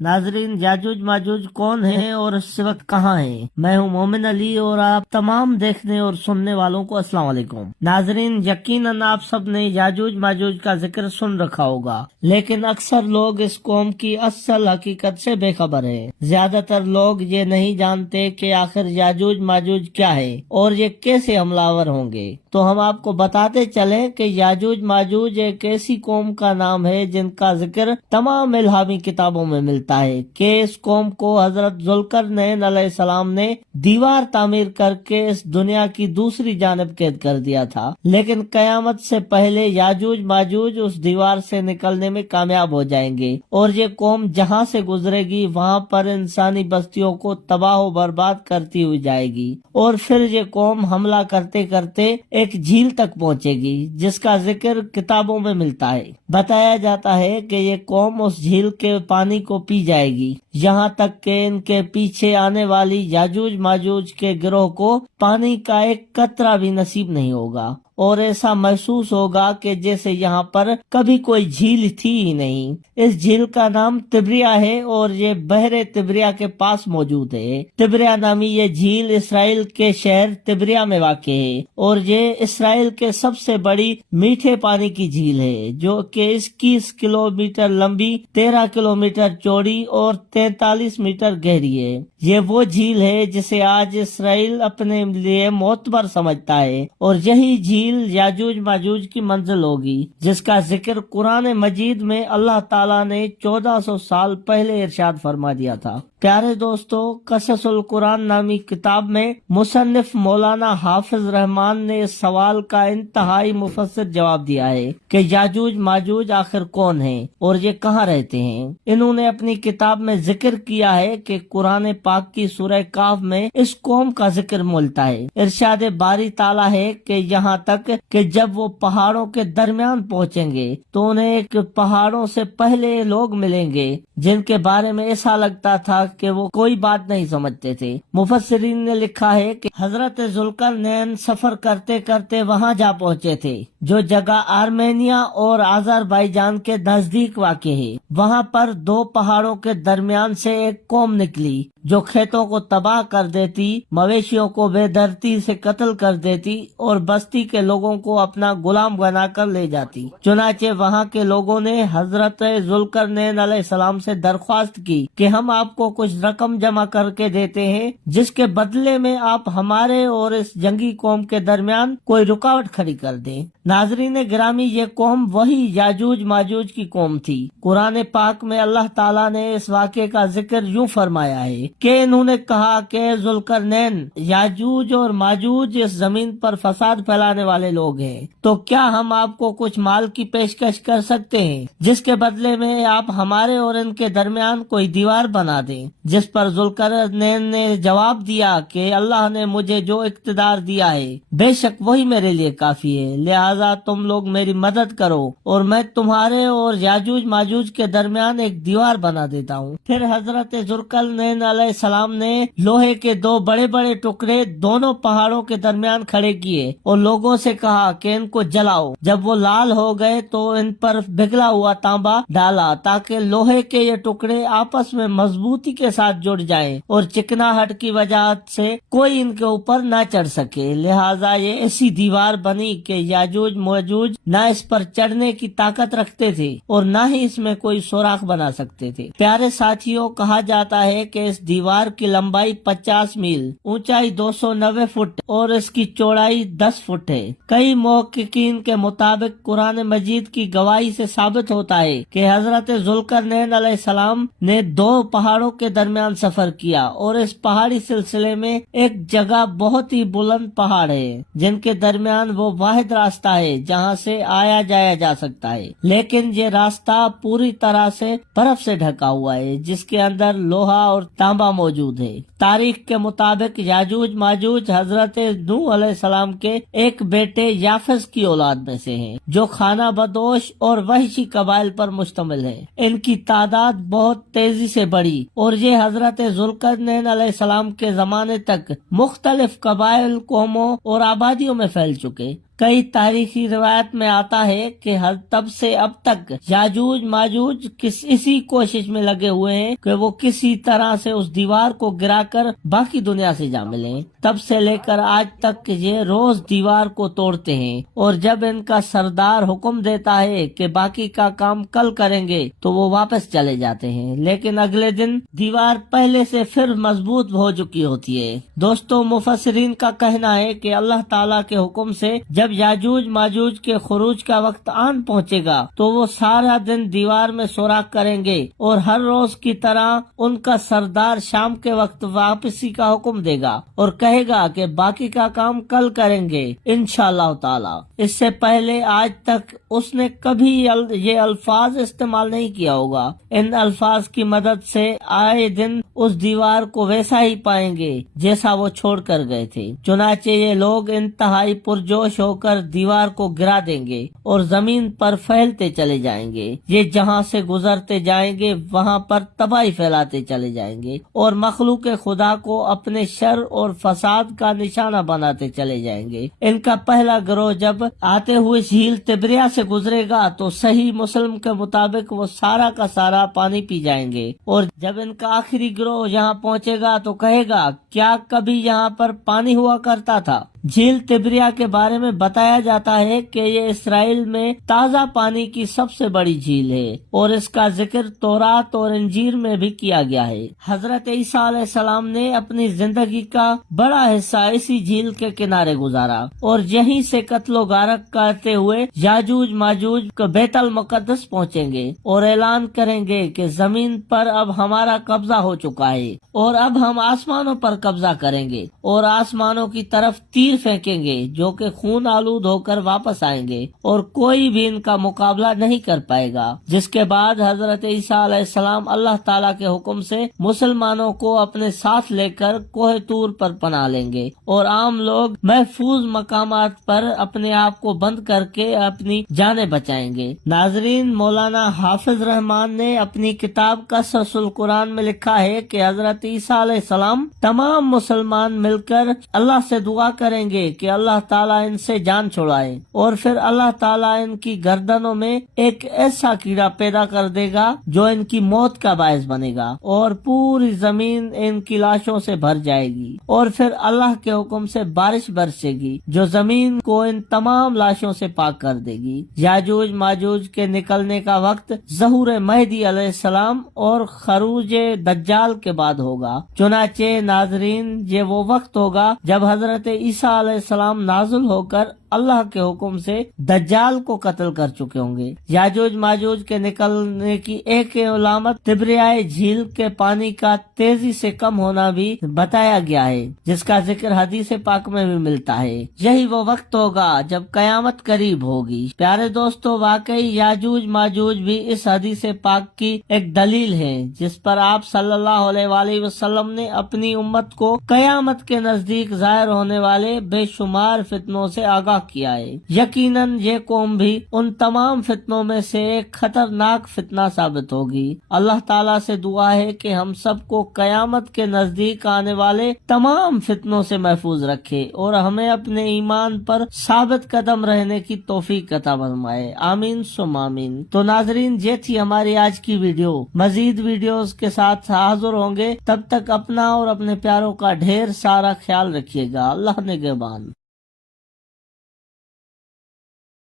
नाजरीन, याजूज माजूज कौन है और इस वक्त कहाँ है? मैं हूं मोमिन अली और आप तमाम देखने और सुनने वालों को अस्सलाम वालेकुम। नाजरीन, यकीनन आप सब ने याजूज माजूज का जिक्र सुन रखा होगा, लेकिन अक्सर लोग इस कौम की असल हकीकत से बेखबर है। ज्यादातर लोग ये नहीं जानते कि आखिर याजूज माजूज क्या है और ये कैसे हमलावर होंगे। तो हम आपको बताते चले कि याजूज माजूज एक ऐसी कौम का नाम है जिनका जिक्र तमाम इल्हामी किताबों में मिलता है कि इस कौम को हजरत जुल्करनैन अलैहिस्सलाम ने दीवार तामीर करके इस दुनिया की दूसरी जानिब कैद कर दिया था, लेकिन कयामत से पहले याजूज माजूज उस दीवार से निकलने में कामयाब हो जाएंगे और ये कौम जहाँ से गुजरेगी वहाँ पर इंसानी बस्तियों को तबाह व बर्बाद करती हुई जाएगी और फिर ये कौम हमला करते करते एक झील तक पहुँचेगी जिसका जिक्र किताबों में मिलता है। बताया जाता है कि ये कौम उस झील के पानी को पी जाएगी, यहाँ तक कि इनके पीछे आने वाली याजूज माजूज के गिरोह को पानी का एक कतरा भी नसीब नहीं होगा और ऐसा महसूस होगा कि जैसे यहाँ पर कभी कोई झील थी ही नहीं। इस झील का नाम तिब्रिया है और ये बहरे तिब्रिया के पास मौजूद है। तिब्रिया नामी ये झील इसराइल के शहर तिब्रिया में वाक़ है और ये इसराइल के सबसे बड़ी मीठे पानी की झील है, जो कि 21 किलोमीटर लंबी, 13 किलोमीटर चौड़ी और 43 मीटर गहरी है। ये वो झील है जिसे आज इसराइल अपने लिए मोतबर समझता है और यही झील याजूज माजूज की मंजिल होगी, जिसका जिक्र कुरान मजीद में अल्लाह ताला ने 1400 साल पहले इरशाद फरमा दिया था। प्यारे दोस्तों, कससुल कुरान नामी किताब में मुसन्निफ मौलाना हाफिज रहमान ने इस सवाल का इंतहाई मुफस्सिर जवाब दिया है कि याजूज माजूज आखिर कौन है और ये कहाँ रहते हैं। इन्होंने अपनी किताब में जिक्र किया है कि कुरान पाक की सूरह काफ में इस कौम का जिक्र मिलता है। इरशाद बारी ताला है कि यहाँ तक कि जब वो पहाड़ों के दरमियान पहुँचेंगे तो उन्हें एक पहाड़ों से पहले लोग मिलेंगे जिनके बारे में ऐसा लगता था कि वो कोई बात नहीं समझते थे। मुफस्सिरीन ने लिखा है कि हजरत जुल्करनैन सफर करते करते वहाँ जा पहुँचे थे, जो जगह आर्मेनिया और अजरबैजान के नजदीक वाक़ है। वहाँ पर दो पहाड़ों के दरमियान से एक कौम निकली जो खेतों को तबाह कर देती, मवेशियों को बेदर्दी से कत्ल कर देती और बस्ती के लोगों को अपना गुलाम बनाकर ले जाती। चुनाचे वहाँ के लोगों ने हजरत जुल्करनैन अलैहिस्सलाम से दरख्वास्त की कि हम आपको कुछ रकम जमा करके देते हैं जिसके बदले में आप हमारे और इस जंगी कौम के दरमियान कोई रुकावट खड़ी कर दें। नाजरीन गिरामी, ये कौम वही याजूज माजूज की कौम थी। कुरान पाक में अल्लाह ताला ने इस वाक़े का जिक्र यूं फरमाया है कि इन्होंने कहा कि जुल्करनैन, याजूज और माजूज इस जमीन पर फसाद फैलाने वाले लोग हैं, तो क्या हम आपको कुछ माल की पेशकश कर सकते हैं जिसके बदले में आप हमारे और इनके दरमियान कोई दीवार बना दें। जिस पर जुल्करनैन ने जवाब दिया कि अल्लाह ने मुझे जो इख्तियार दिया है बेशक वही मेरे लिए काफी है, लिहाजा तुम लोग मेरी मदद करो और मैं तुम्हारे और याजूज माजूज के दरमियान एक दीवार बना देता हूँ। फिर हजरत जुल्करनैन अलैहिस्सलाम ने लोहे के दो बड़े बड़े टुकड़े दोनों पहाड़ों के दरमियान खड़े किए और लोगों से कहा कि इनको जलाओ। जब वो लाल हो गए तो इन पर पिघला हुआ तांबा डाला ताकि लोहे के ये टुकड़े आपस में मजबूती के साथ जुड़ जाएं और चिकनाहट की वजह से कोई इनके ऊपर न चढ़ सके। लिहाजा ये ऐसी दीवार बनी कि याजूज माजूज न इस पर चढ़ने की ताकत रखते थे और न ही इसमें कोई सुराख बना सकते थे। प्यारे साथियों, कहा जाता है कि इस दीवार की लंबाई 50 मील, ऊंचाई 290 फुट और इसकी चौड़ाई 10 फुट है। कई मुहक्किकीन के मुताबिक कुरान मजीद की गवाही से साबित होता है कि हजरत जुल्करनैन अलैहिस्सलाम ने दो पहाड़ों के दरमियान सफर किया और इस पहाड़ी सिलसिले में एक जगह बहुत ही बुलंद पहाड़ है जिनके दरमियान वो वाहिद रास्ता है जहाँ से आया जाया जा सकता है, लेकिन ये रास्ता पूरी तरह से बर्फ से ढका हुआ है जिसके अंदर लोहा और तांबा मौजूद है। तारीख के मुताबिक याजूज माजूज हजरत नूह अलैहिस्सलाम के एक बेटे याफिस की औलाद में से हैं, जो खाना बदोश और वहशी कबाइल पर मुश्तमिल है। इनकी तादाद बहुत तेजी से बढ़ी और ये हजरत जुल्करनैन अलैहिस्सलाम के जमाने तक मुख्तलिफ कबाइल, कौमों और आबादियों में फैल चुके। کئی تاریخی روایت میں آتا ہے کہ تب سے اب تک یاجوج ماجوج اسی کوشش میں لگے ہوئے ہیں کہ وہ کسی طرح سے اس دیوار کو گرا کر باقی دنیا سے جا ملیں۔ تب سے لے کر آج تک یہ روز دیوار کو توڑتے ہیں، اور جب ان کا سردار حکم دیتا ہے کہ باقی کا کام کل کریں گے تو وہ واپس چلے جاتے ہیں، لیکن اگلے دن دیوار پہلے سے پھر مضبوط ہو چکی ہوتی ہے۔ دوستو، مفسرین کا کہنا ہے کہ اللہ تعالیٰ کے حکم سے جب یاجوج ماجوج کے خروج کا وقت آن پہنچے گا تو وہ سارا دن دیوار میں سوراخ کریں گے، اور ہر روز کی طرح ان کا سردار شام کے وقت واپسی کا حکم دے گا اور کہے گا کہ باقی کا کام کل کریں گے انشاءاللہ تعالی۔ اس سے پہلے آج تک اس نے کبھی یہ الفاظ استعمال نہیں کیا ہوگا۔ ان الفاظ کی مدد سے آئے دن اس دیوار کو ویسا ہی پائیں گے جیسا وہ چھوڑ کر گئے تھے۔ چنانچہ یہ لوگ انتہائی پرجوش ہو کر دیوار کو گرا دیں گے اور زمین پر پھیلتے چلے جائیں گے۔ یہ جہاں سے گزرتے جائیں گے وہاں پر تباہی پھیلاتے چلے جائیں گے اور مخلوق خدا کو اپنے شر اور فساد کا نشانہ بناتے چلے جائیں گے۔ ان کا پہلا گروہ جب آتے ہوئے جھیل تبریا سے گزرے گا تو صحیح مسلم کے مطابق وہ سارا کا سارا پانی پی جائیں گے، اور جب ان کا آخری گروہ یہاں پہنچے گا تو کہے گا کیا کبھی یہاں پر پانی ہوا کرتا تھا؟ جھیل تبریا کے بارے میں بتایا جاتا ہے کہ یہ اسرائیل میں تازہ پانی کی سب سے بڑی جھیل ہے، اور اس کا ذکر تورات اور انجیل میں بھی کیا گیا ہے۔ حضرت عیسیٰ علیہ السلام نے اپنی زندگی کا بڑا حصہ اسی جھیل کے کنارے گزارا، اور یہیں سے قتل و غارت کرتے ہوئے یاجوج ماجوج کو بیت المقدس پہنچیں گے اور اعلان کریں گے کہ زمین پر اب ہمارا قبضہ ہو چکا ہے، اور اب ہم آسمانوں پر قبضہ کریں گے اور آسمانوں کی طرف تیر پھینکیں گے جو کہ خون آلود ہو کر واپس آئیں گے، اور کوئی بھی ان کا مقابلہ نہیں کر پائے گا۔ جس کے بعد حضرت عیسیٰ علیہ السلام اللہ تعالیٰ کے حکم سے مسلمانوں کو اپنے ساتھ لے کر کوہ طور پر پناہ لیں گے، اور عام لوگ محفوظ مقامات پر اپنے آپ کو بند کر کے اپنی جانیں بچائیں گے۔ ناظرین، مولانا حافظ رحمان نے اپنی کتاب قصص القرآن میں لکھا ہے کہ حضرت عیسیٰ علیہ السلام تمام مسلمان مل کر اللہ سے دعا کریں گے کہ اللہ تعالیٰ ان سے جان چھڑائے، اور پھر اللہ تعالیٰ ان کی گردنوں میں ایک ایسا کیڑا پیدا کر دے گا جو ان کی موت کا باعث بنے گا، اور پوری زمین ان کی لاشوں سے بھر جائے گی، اور پھر اللہ کے حکم سے بارش برسے گی جو زمین کو ان تمام لاشوں سے پاک کر دے گی۔ یاجوج ماجوج کے نکلنے کا وقت ظہور مہدی علیہ السلام اور خروج دجال کے بعد ہوگا۔ چنانچہ ناظرین، یہ وہ وقت ہوگا جب حضرت عیسیٰ علیہ السلام نازل ہو کر اللہ کے حکم سے دجال کو قتل کر چکے ہوں گے۔ یاجوج ماجوج کے نکلنے کی ایک علامت تبریائے جھیل کے پانی کا تیزی سے کم ہونا بھی بتایا گیا ہے، جس کا ذکر حدیث پاک میں بھی ملتا ہے۔ یہی وہ وقت ہوگا جب قیامت قریب ہوگی۔ پیارے دوستو، واقعی یاجوج ماجوج بھی اس حدیث پاک کی ایک دلیل ہے جس پر آپ صلی اللہ علیہ وآلہ وسلم نے اپنی امت کو قیامت کے نزدیک ظاہر ہونے والے بے شمار فتنوں سے آگاہ کیا ہے۔ یقیناً یہ قوم بھی ان تمام فتنوں میں سے ایک خطرناک فتنہ ثابت ہوگی۔ اللہ تعالیٰ سے دعا ہے کہ ہم سب کو قیامت کے نزدیک آنے والے تمام فتنوں سے محفوظ رکھے اور ہمیں اپنے ایمان پر ثابت قدم رہنے کی توفیق عطا فرمائے۔ آمین ثم آمین۔ تو ناظرین، یہ تھی ہماری آج کی ویڈیو۔ مزید ویڈیوز کے ساتھ حاضر ہوں گے، تب تک اپنا اور اپنے پیاروں کا ڈھیر سارا خیال رکھیے گا۔ اللہ نگہبان۔